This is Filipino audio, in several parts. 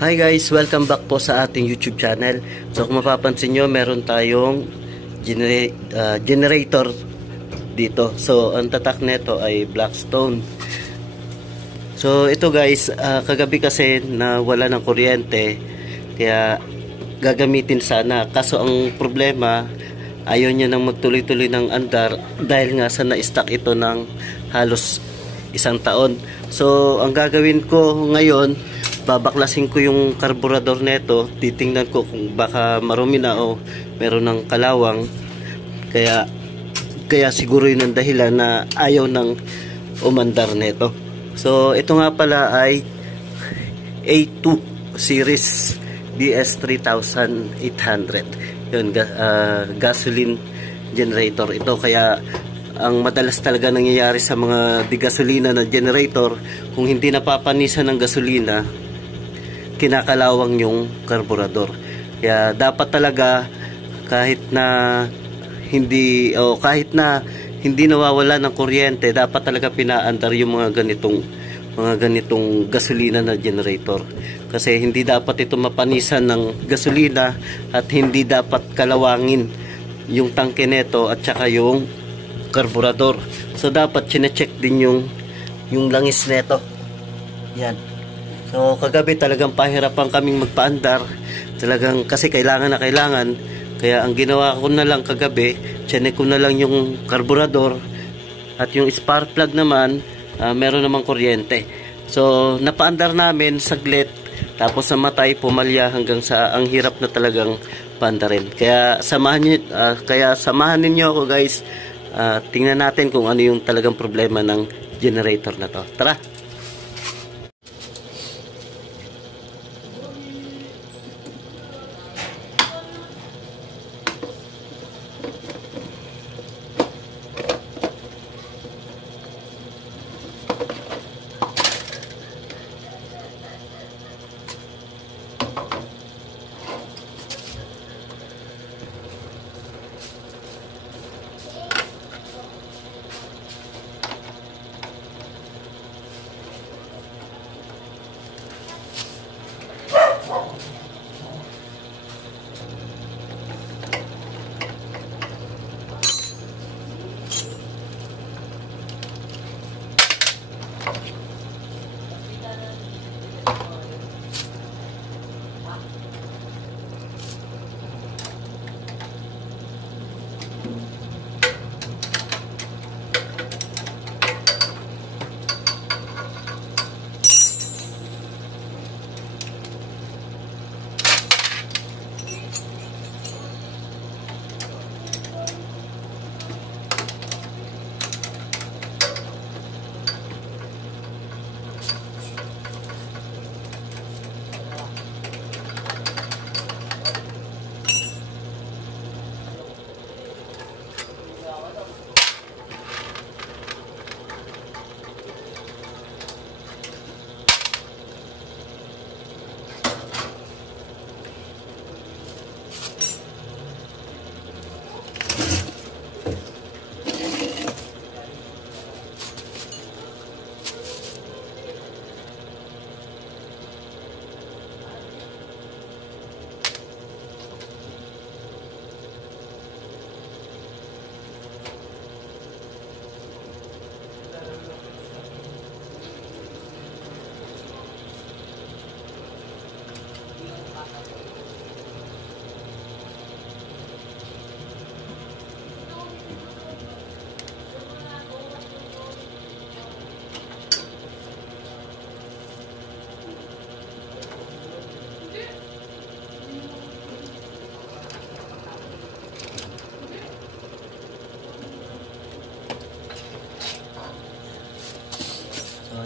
Hi guys, welcome back po sa ating YouTube channel. So kung mapapansin nyo, meron tayong generator dito. So ang tatak nito ay Blackstone. So ito guys, kagabi kasi na wala ng kuryente, kaya gagamitin sana. Kaso ang problema, ayaw niya nang magtuloy-tuloy ng andar dahil nga sa na-stuck ito ng halos 1 taon. So ang gagawin ko ngayon, babaklasin ko yung karburador nito, titingnan ko kung baka marumi na o meron ng kalawang, kaya siguro yun ang dahilan na ayaw ng umandar nito. So ito nga pala ay A2 series DS3800 yun, gasoline generator ito. Kaya ang madalas talaga nangyayari sa mga digasolina na generator, kung hindi napapanisan ng gasolina, kinakalawang yung karburador. Kaya dapat talaga kahit na hindi nawawala ng kuryente, dapat talaga pinaandar yung mga ganitong gasolina na generator. Kasi hindi dapat ito mapanisan ng gasolina at hindi dapat kalawangin yung tangke nito at saka yung karburador. So dapat chine-check din yung langis nito. Yan. So kagabi talagang pahirapan kaming magpaandar. Talagang kasi kailangan. Kaya ang ginawa ko na lang kagabi, chinek ko na lang yung karburador at yung spark plug naman, meron namang kuryente. So napaandar namin saglit, tapos namatay, pumalya hanggang sa ang hirap na talagang paandarin. Kaya samahan ninyo ako guys. Tingnan natin kung ano yung talagang problema ng generator na to. Tara!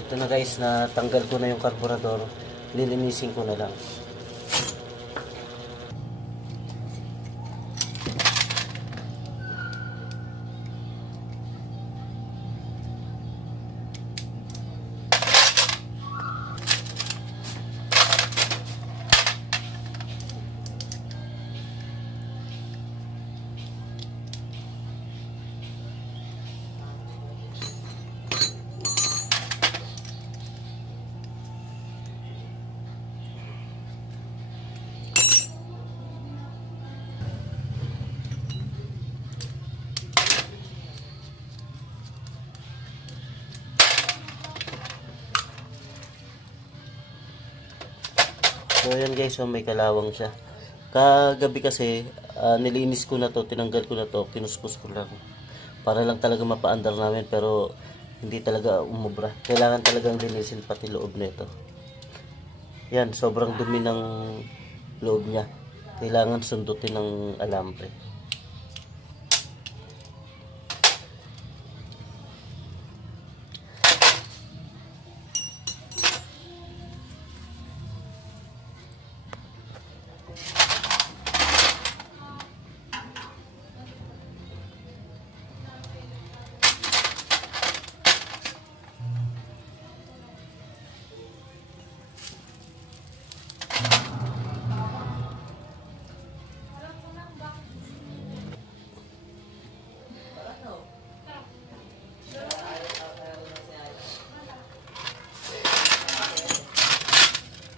Ito na guys, natanggal ko na yung karburador, lilinisin ko na lang. So ayan guys, so may kalawang siya. Kagabi kasi nilinis ko na to, tinanggal ko na to, kinuskus ko lang. Para lang talaga mapaandar namin, pero hindi talaga umubra. Kailangan talagang linisin pati loob nito. Yan, sobrang dumi ng loob niya. Kailangan sundutin ng alambre.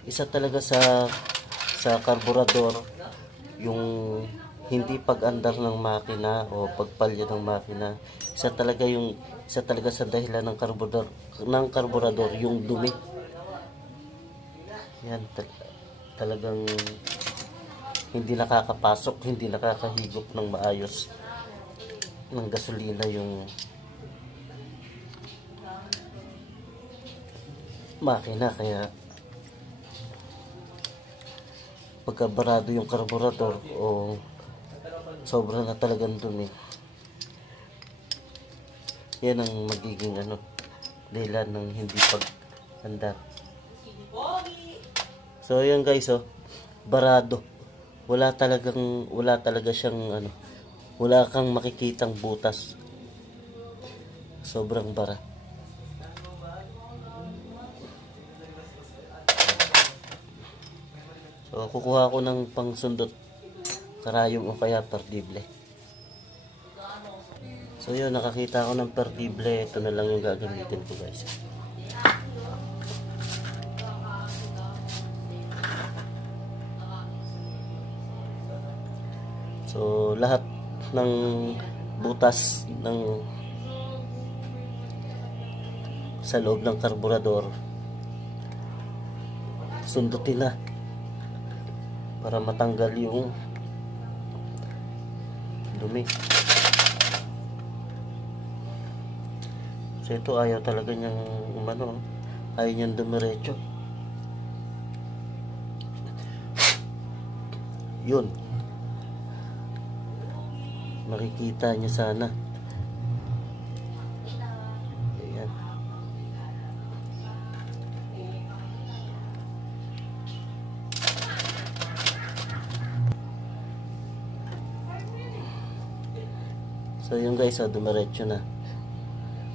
Isa talaga sa karburador yung hindi pag-andar ng makina o pagpalya ng makina. Isa talaga sa dahilan ng karburador yung dumi. Yan talagang hindi nakakapasok, hindi nakakahigop ng maayos ng gasolina yung makina. Kaya pagkabarado yung karburador o sobra na talagang dumi, yan ang magiging dahilan ng hindi pag-andar. So ayan guys, barado, wala talaga siyang wala kang makikitang butas, sobrang bara. So, kukuha ko ng pangsundot karayom o kaya perdible. So yun, nakakita ko ng perdible. Ito na lang yung gagamitin ko guys. So lahat ng butas sa loob ng karburador sundutin na para matanggal yung dumi. So ito ayaw talaga niyang ayaw niyang dumiretso. Yun, makikita niya sana. Ayan. So yun guys, dumiretso na.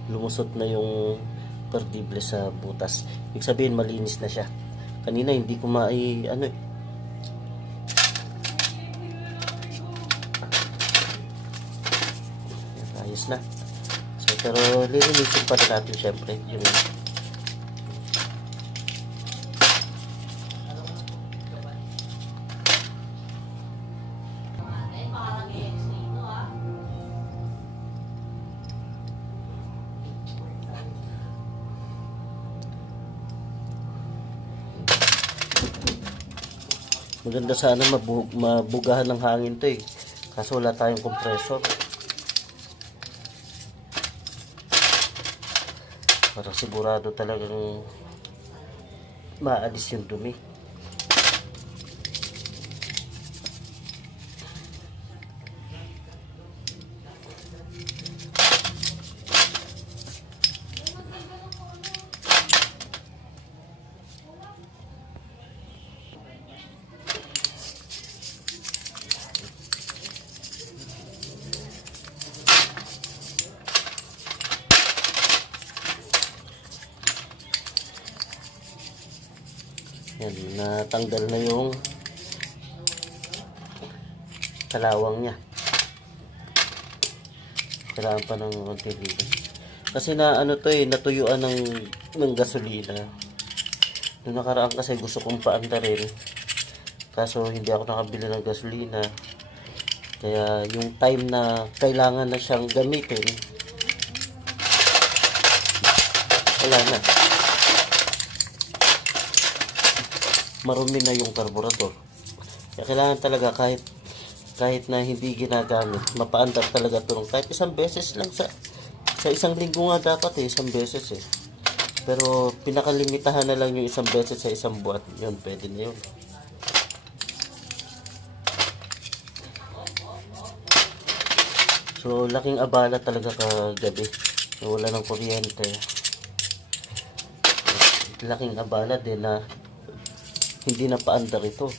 Lumusot na yung perdible sa butas. Ibig sabihin malinis na siya. Kanina hindi ko ayos na. So pero lilinisin pa natin syempre yung maganda sana mabugahan ng hangin to kaso wala tayong compressor para sigurado talagang maalis yung dumi. Yan, natanggal na yung kalawang niya. Kailangan pa ng konti dito. Kasi natuyuan ng gasolina. Noong nakaraan kasi gusto kong paandarin. Kaso hindi ako nakabili ng gasolina. Kaya yung time na kailangan na siyang gamitin, wala na. marumi na yung carburetor. Kaya kailangan talaga kahit na hindi ginagamit, mapaandar talaga ito. Kahit isang beses lang sa isang linggo nga dapat isang beses Pero pinakalimitahan na lang yung isang beses sa isang buwan. Yun, pwede na yun. So, laking abala talaga kagabi. Wala ng kuryente. Laking abala din na hindi na paandar ito.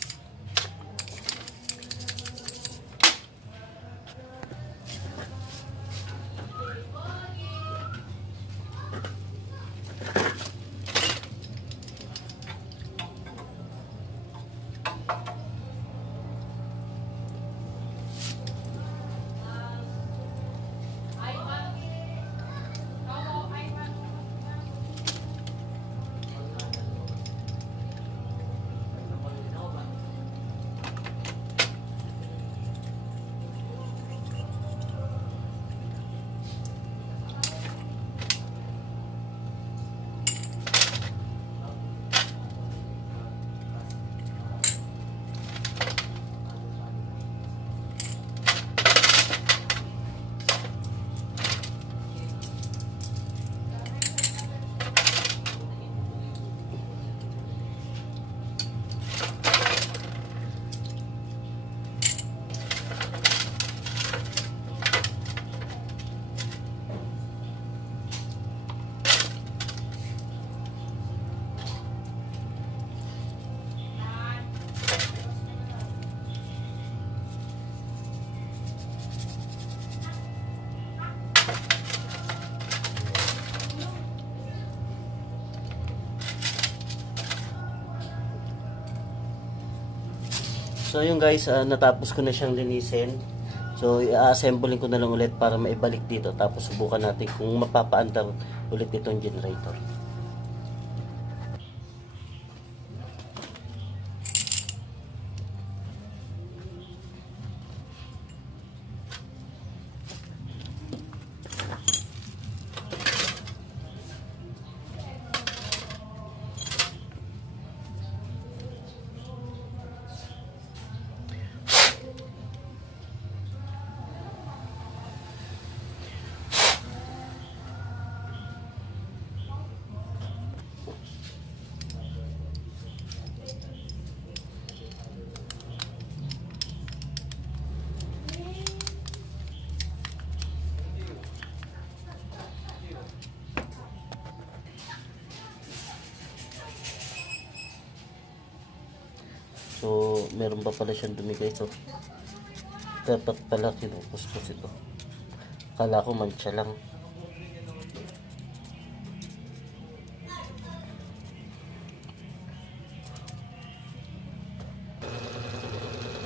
So yun guys, natapos ko na siyang linisin. So i-assemble ko na lang ulit para maibalik dito. Tapos subukan natin kung mapapaandar ulit itong generator. So, meron pa pala siyang dumi guys. So, dapat pala kinukuskus ito. Akala ko mancha lang.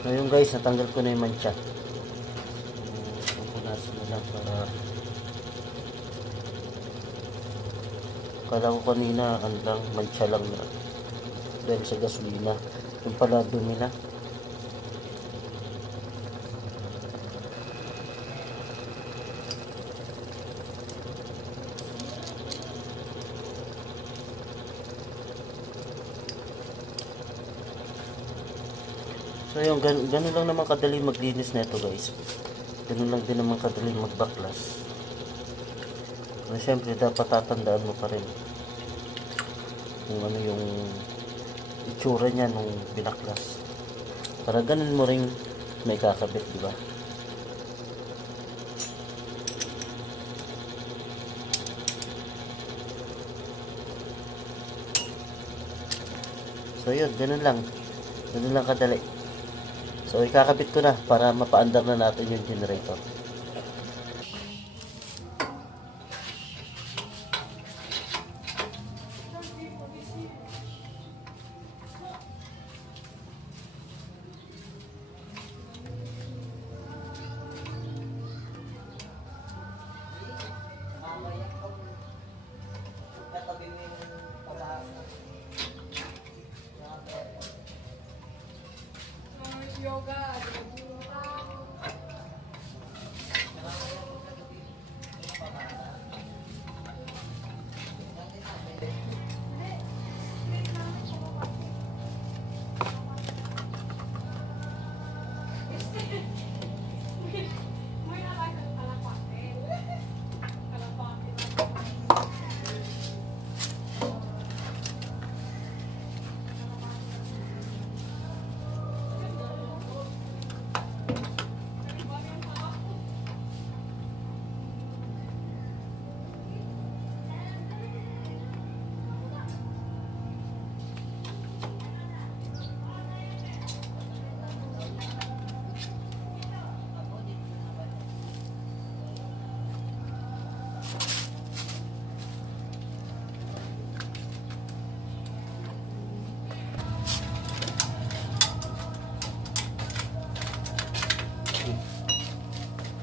Ngayon guys, natanggal ko na yung mancha. Pupunasan na lang para... Akala ko kanina, mancha lang na. Dahil sa gasolina. Yung pala dumi na. So yun, ganun lang naman kadali maglinis na ito guys. Ganun lang din naman kadali magbaklas. Pero syempre dapat tatandaan mo pa rin kung ano yung itsura niya nung binaklas. Para ganun mo rin may kakabit, di ba? So yun, ganun lang. Ganun lang kadali. So ikakabit ko na para mapaandar na natin yung generator.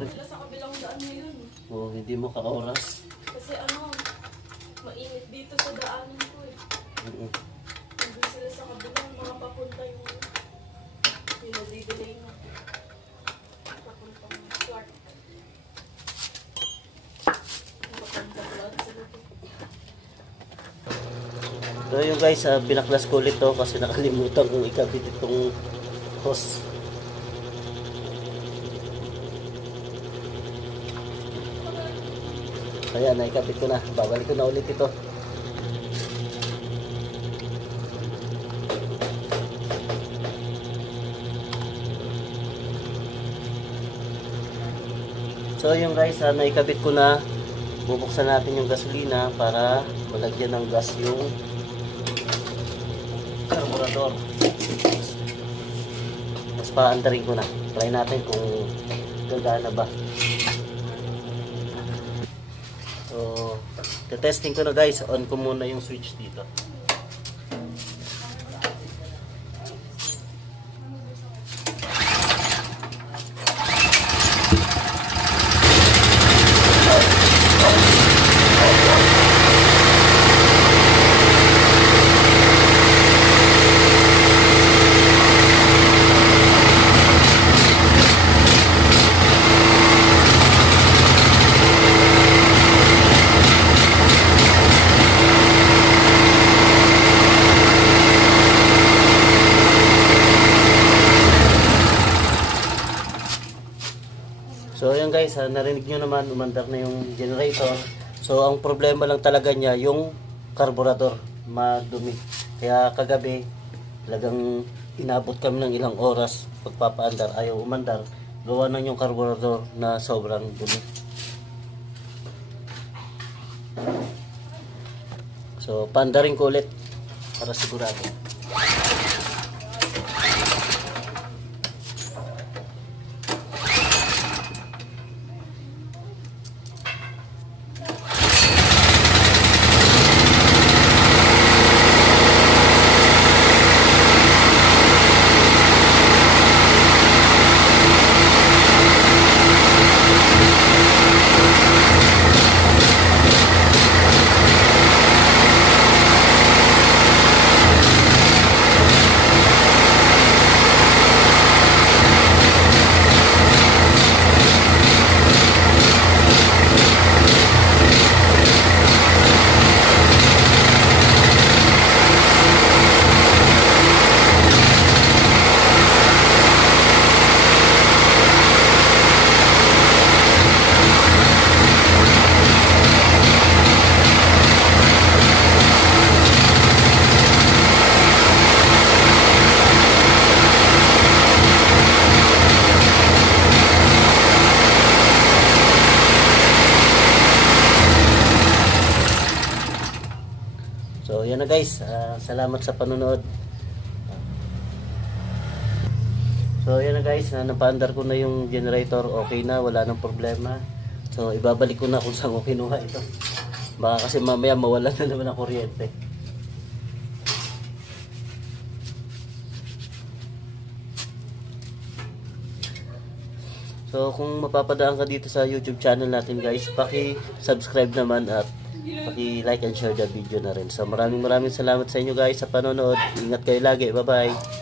Sila sa kabilang daan ngayon. Oh, hindi mo ka-oras. Kasi mainit dito sa daanan ko eh. Nandun sila sa kabilang mga papunta yung nadidelay na. Papuntang Clark. Papunta lang sila to. So yun guys, pinaklas ko ulit to kasi nakalimutan kong ikabit itong hose. Ayan, naikabit ko na. Babalik ko na ulit ito. So yung guys, naikabit ko na. Bubuksan natin yung gasolina para malagyan ng gas yung carburetor. Tapos paandarin ko na. Try natin kung gagana ba. So, testing ko na guys. On ko muna yung switch dito. So ayan guys, narinig nyo naman, umandar na yung generator. So ang problema lang talaga niya, yung carburetor madumi. Kaya kagabi, talagang inabot kami ng ilang oras pagpapaandar, ayaw umandar. Gawa na yung carburetor na sobrang dumi. So paandarin ko ulit para sigurado. So yan na guys, salamat sa panonood. So yan na guys, napaandar ko na yung generator, okay na, wala nang problema. So ibabalik ko na kung saan ko kinuha ito. Baka kasi mamaya mawalan na naman ang kuryente. So kung mapapadaan ka dito sa YouTube channel natin guys, paki-subscribe naman at paki-like and share the video na rin. So maraming salamat sa inyo guys sa panonood. Ingat kayo lagi. Bye-bye.